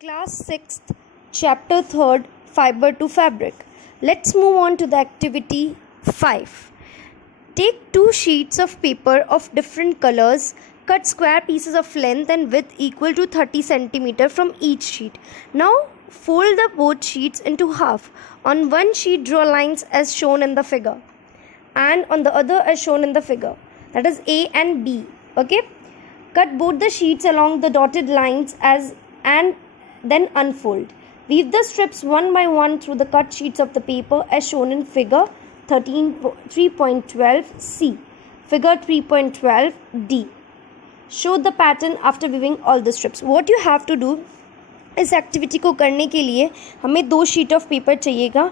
Class 6th, Chapter 3rd, Fibre to Fabric. Let's move on to the activity 5. Take two sheets of paper of different colors, cut square pieces of length and width equal to 30 cm from each sheet. Now fold the both sheets into half. On one sheet draw lines as shown in the figure and on the other as shown in the figure. That is A and B. Okay. Cut both the sheets along the dotted lines and then unfold. Weave the strips one by one through the cut sheets of the paper as shown in figure 3.12c. Figure 3.12d. Show the pattern after weaving all the strips. What you have to do, इस activity को करने के लिए हमें दो sheet of paper चाहिएगा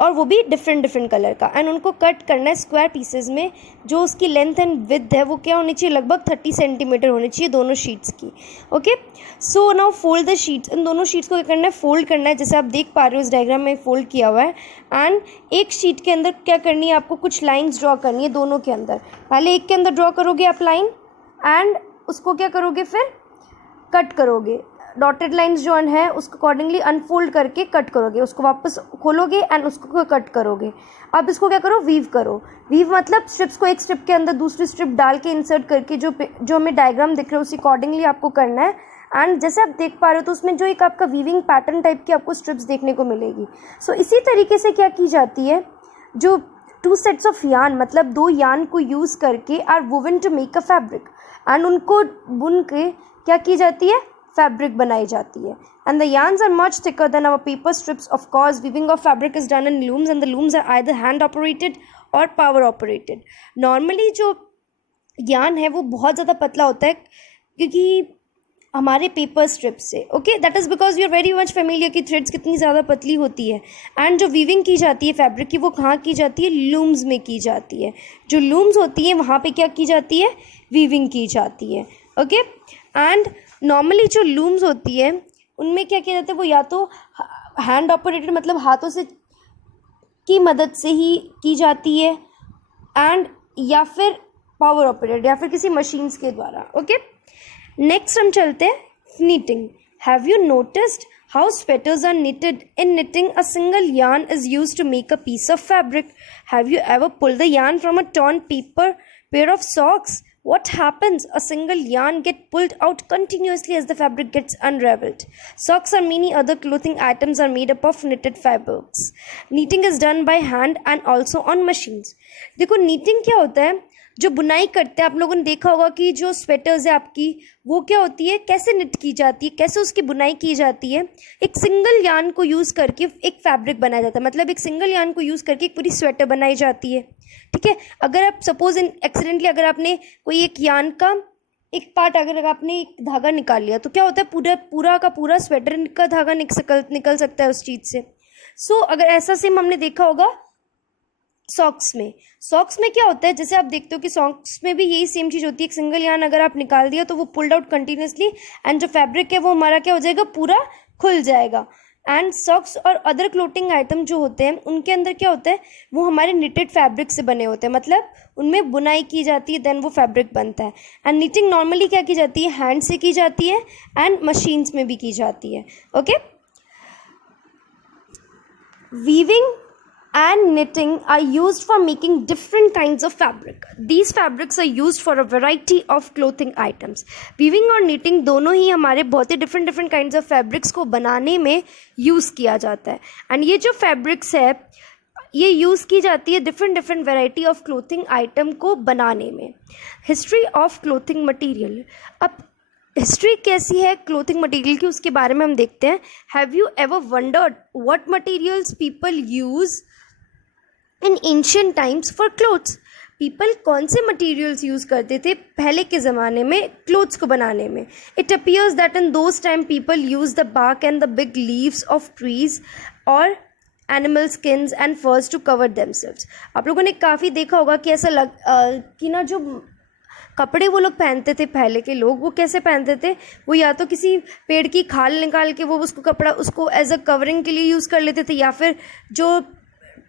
और वो भी डिफरेंट कलर का, एंड उनको कट करना है स्क्वायर पीसेज में. जो उसकी लेंथ एंड विड्थ है वो क्या होनी चाहिए, लगभग 30 सेंटीमीटर होनी चाहिए दोनों शीट्स की. Okay, so now fold the sheets. इन दोनों शीट्स को क्या करना है, फोल्ड करना है. जैसे आप देख पा रहे हो इस डायग्राम में फोल्ड किया हुआ है. एंड एक शीट के अंदर क्या करनी है, आपको कुछ लाइन्स ड्रॉ करनी है दोनों के अंदर. पहले एक के अंदर ड्रॉ करोगे आप लाइन एंड उसको क्या करोगे, फिर कट करोगे. डॉटेड लाइंस जो है उसको अकॉर्डिंगली अनफोल्ड करके कट करोगे, उसको वापस खोलोगे एंड उसको कट करोगे. अब इसको क्या करो, वीव करो. वीव मतलब स्ट्रिप्स को एक स्ट्रिप के अंदर दूसरी स्ट्रिप डाल के इंसर्ट करके जो हमें डायग्राम दिख रहा है उसी अकॉर्डिंगली आपको करना है. एंड जैसे आप देख पा रहे हो तो उसमें जो एक आपका वीविंग पैटर्न टाइप की आपको स्ट्रिप्स देखने को मिलेगी. सो इसी तरीके से क्या की जाती है, जो टू सेट्स ऑफ यार्न मतलब दो यार्न को यूज़ करके are woven to make a fabric, and उनको बुन के क्या की जाती है, फैब्रिक बनाई जाती है. And the yarns are much thicker than our paper strips. Of course, weaving of fabric is done in looms and the looms are either hand operated or power operated. Normally जो yarn है वो बहुत ज़्यादा पतला होता है क्योंकि हमारे पेपर स्ट्रिप से. Okay, that is because you are very much familiar कि थ्रेड्स कितनी ज़्यादा पतली होती है. एंड जो वीविंग की जाती है फैब्रिक की वो कहाँ की जाती है, लूम्स में की जाती है. जो लूम्स होती हैं वहाँ पे क्या की जाती है, वीविंग की जाती है. ओके, एंड नॉर्मली जो लूम्स होती है उनमें क्या किया जाता है, वो या तो हैंड ऑपरेटेड मतलब हाथों से की मदद से ही की जाती है, एंड या फिर पावर ऑपरेटेड या फिर किसी मशीन्स के द्वारा. ओके, नेक्स्ट हम चलते हैं knitting. Have you noticed how sweaters are knitted? In knitting, a single yarn is used to make a piece of fabric. Have you ever pulled the yarn from a torn pair of socks? What happens? A single yarn gets pulled out continuously as the fabric gets unraveled. Socks or many other clothing items are made up of knitted fabrics. Knitting is done by hand and also on machines. देखो knitting क्या होता है, जो बुनाई करते हैं आप लोगों ने देखा होगा कि जो स्वेटर्स है आपकी वो क्या होती है, कैसे निट की जाती है, कैसे उसकी बुनाई की जाती है. एक सिंगल यार्न को यूज़ करके एक फैब्रिक बनाया जाता है, मतलब एक सिंगल यार्न को यूज़ करके एक पूरी स्वेटर बनाई जाती है. ठीक है, अगर आप सपोज एक्सीडेंटली अगर आपने कोई एक यार्न का एक पार्ट अगर आपने एक धागा निकाल लिया तो क्या होता है, पूरा का पूरा स्वेटर का धागा निकल सकता है उस चीज़ से. सो अगर ऐसा सेम हमने देखा होगा सॉक्स में क्या होता है, जैसे आप देखते हो कि सॉक्स में भी यही सेम चीज़ होती है. एक सिंगल यार्न अगर आप निकाल दिया तो वो पुल्ड आउट कंटिन्यूसली एंड जो फैब्रिक है वो हमारा क्या हो जाएगा, पूरा खुल जाएगा. एंड सॉक्स और अदर क्लोथिंग आइटम जो होते हैं उनके अंदर क्या होता है, वो हमारे निटेड फैब्रिक से बने होते हैं, मतलब उनमें बुनाई की जाती है देन वो फैब्रिक बनता है. एंड निटिंग नॉर्मली क्या की जाती है, हैंड से की जाती है एंड मशीन्स में भी की जाती है. Okay, weaving and knitting are used for making different kinds of fabric. These fabrics are used for a variety of clothing items. Weaving और knitting दोनों ही हमारे बहुत ही different kinds of fabrics को बनाने में यूज़ किया जाता है. एंड ये जो fabrics है ये यूज़ की जाती है different variety of clothing item को बनाने में. History of clothing material. अब हिस्ट्री कैसी है क्लोथिंग मटेरियल की उसके बारे में हम देखते हैं. Have you ever wondered what materials people use in ancient times for clothes? People कौन से मटेरियल्स यूज़ करते थे पहले के ज़माने में क्लोथ्स को बनाने में? It appears that in those time people use the bark and the big leaves of trees और animal skins and furs to cover themselves. आप लोगों ने काफ़ी देखा होगा कि ऐसा कि ना जो कपड़े वो लोग पहनते थे पहले के लोग, वो कैसे पहनते थे, वो या तो किसी पेड़ की खाल निकाल के वो उसको कपड़ा उसको एज अ कवरिंग के लिए यूज़ कर लेते थे, या फिर जो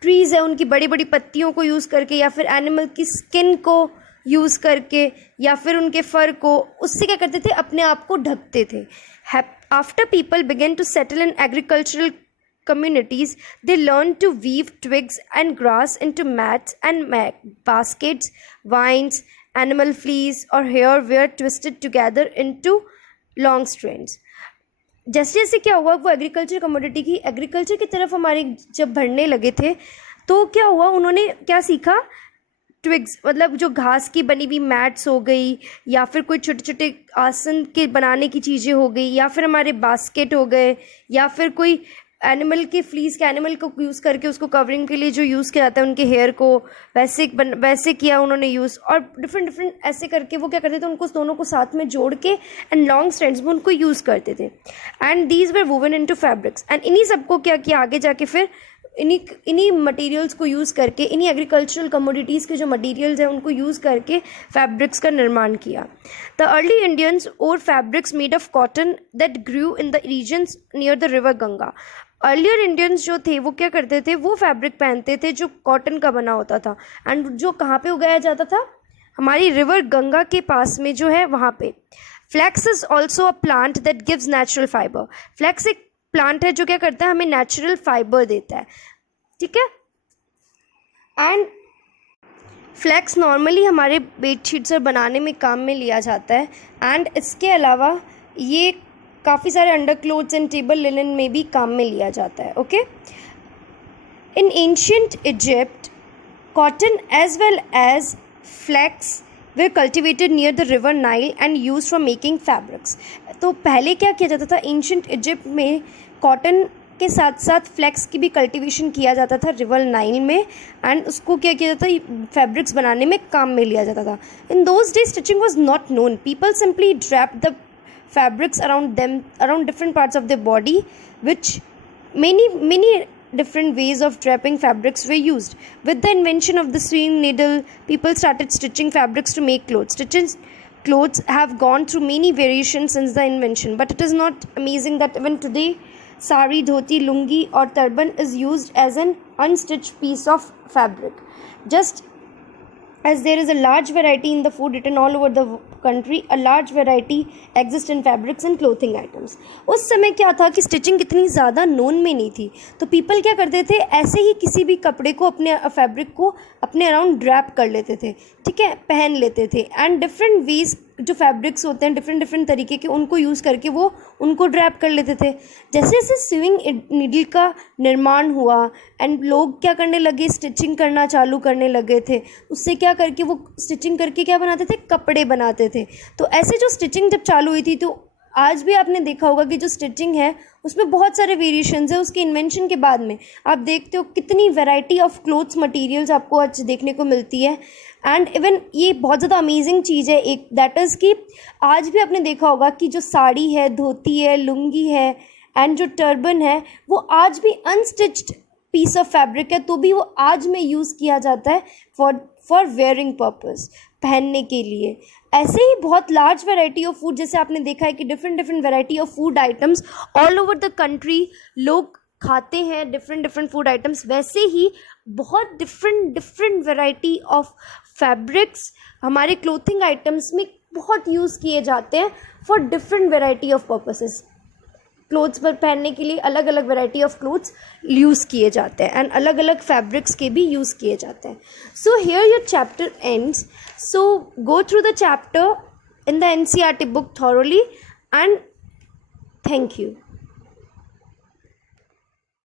ट्रीज़ है उनकी बड़ी बड़ी पत्तियों को यूज़ करके, या फिर एनिमल की स्किन को यूज़ करके, या फिर उनके फर को, उससे क्या करते थे, अपने आप को ढकते थे. After people began to settle in agricultural communities, they learned to weave twigs and grass into mats and baskets. Vines, animal fleece, or hair were twisted together into long strands. जैसे जैसे क्या हुआ, वो एग्रीकल्चर की तरफ हमारे जब बढ़ने लगे थे, तो क्या हुआ, उन्होंने क्या सीखा, ट्विग्स मतलब जो घास की बनी हुई मैट्स हो गई, या फिर कोई छोटे छोटे आसन के बनाने की चीज़ें हो गई, या फिर हमारे बास्केट हो गए, या फिर कोई एनिमल के फ्लीस के एनिमल को यूज़ करके उसको कवरिंग के लिए जो यूज़ किया जाता है उनके हेयर को, वैसे किया उन्होंने यूज़। और डिफरेंट ऐसे करके वो क्या करते थे, उनको दोनों को साथ में जोड़ के एंड लॉन्ग स्ट्रैंड्स में उनको यूज़ करते थे। And these were woven into fabrics. And इन्हीं सबको क्या किया आगे जाके, फिर इन्हीं मटेरियल्स को यूज़ करके, इन्हीं एग्रीकल्चरल कमोडिटीज़ के जो मटेरियल्स हैं उनको यूज़ करके फैब्रिक्स का निर्माण किया। The early Indians or fabrics made of cotton that grew in the regions near the river Ganga. Earlier Indians जो थे वो क्या करते थे, वो फैब्रिक पहनते थे जो कॉटन का बना होता था, एंड जो कहाँ पे उगाया जाता था, हमारी रिवर गंगा के पास में जो है वहाँ पे। Flax is also a plant that gives natural fibre. Flax एक प्लांट है जो क्या करता है, हमें नेचुरल फाइबर देता है, ठीक है। एंड फ्लैक्स नॉर्मली हमारे बेडशीट्स और बनाने में काम में लिया जाता है, एंड इसके अलावा ये काफ़ी सारे under clothes and table linen में भी काम में लिया जाता है, okay. In ancient Egypt cotton as well as flax were cultivated near the river Nile and use for making fabrics. तो पहले क्या किया जाता था, एंशियंट इजिप्ट में कॉटन के साथ साथ फ्लैक्स की भी कल्टीवेशन किया जाता था रिवर नाइल में, एंड उसको क्या किया जाता था, फैब्रिक्स बनाने में काम में लिया जाता था। In those days stitching was not known, people simply drape the fabrics around different parts of their body, which many different ways of draping fabrics were used. With the invention of the sewing needle, people started stitching fabrics to make clothes. Stitching clothes have gone through many variations since the invention, but it is not amazing that even today sari, dhoti, lungi or turban is used as an unstitched piece of fabric. Just as there is a large variety in the food eaten all over the country, a large variety exists in fabrics and clothing items. उस समय क्या था कि stitching इतनी ज़्यादा known में नहीं थी, तो पीपल क्या करते थे, ऐसे ही किसी भी कपड़े को, अपने फैब्रिक को अपने अराउंड ड्रैप कर लेते थे, ठीक है, पहन लेते थे। एंड डिफरेंट वेज जो फैब्रिक्स होते हैं डिफरेंट तरीके के, उनको यूज़ करके वो उनको ड्रैप कर लेते थे। जैसे जैसे स्यूइंग नीडल का निर्माण हुआ एंड लोग क्या करने लगे, स्टिचिंग करना चालू करने लगे थे, उससे क्या करके वो स्टिचिंग करके क्या बनाते थे, कपड़े बनाते थे। तो ऐसे जो स्टिचिंग जब चालू हुई थी, तो आज भी आपने देखा होगा कि जो स्टिचिंग है उसमें बहुत सारे वेरिएशंस है। उसके इन्वेंशन के बाद में आप देखते हो कितनी वैरायटी ऑफ क्लोथ्स मटेरियल्स आपको आज देखने को मिलती है। एंड इवन ये बहुत ज़्यादा अमेजिंग चीज़ है एक, दैट इज़ कि आज भी आपने देखा होगा कि जो साड़ी है, धोती है, लुंगी है एंड जो टर्बन है, वो आज भी अनस्टिच्ड पीस ऑफ फैब्रिक है, तो भी वो आज में यूज़ किया जाता है फॉर वेयरिंग पर्पस, पहनने के लिए। ऐसे ही बहुत लार्ज वैरायटी ऑफ फूड, जैसे आपने देखा है कि different variety of food items all over the country लोग खाते हैं डिफरेंट फूड आइटम्स, वैसे ही बहुत डिफरेंट वैरायटी ऑफ फैब्रिक्स हमारे क्लोथिंग आइटम्स में बहुत यूज़ किए जाते हैं for different variety of purposes. Clothes पर पहनने के लिए अलग अलग वैरायटी ऑफ क्लोथ्स यूज़ किए जाते हैं एंड अलग अलग फैब्रिक्स के भी यूज़ किए जाते हैं। So here your chapter ends. So go through the chapter in the NCERT book thoroughly and thank you.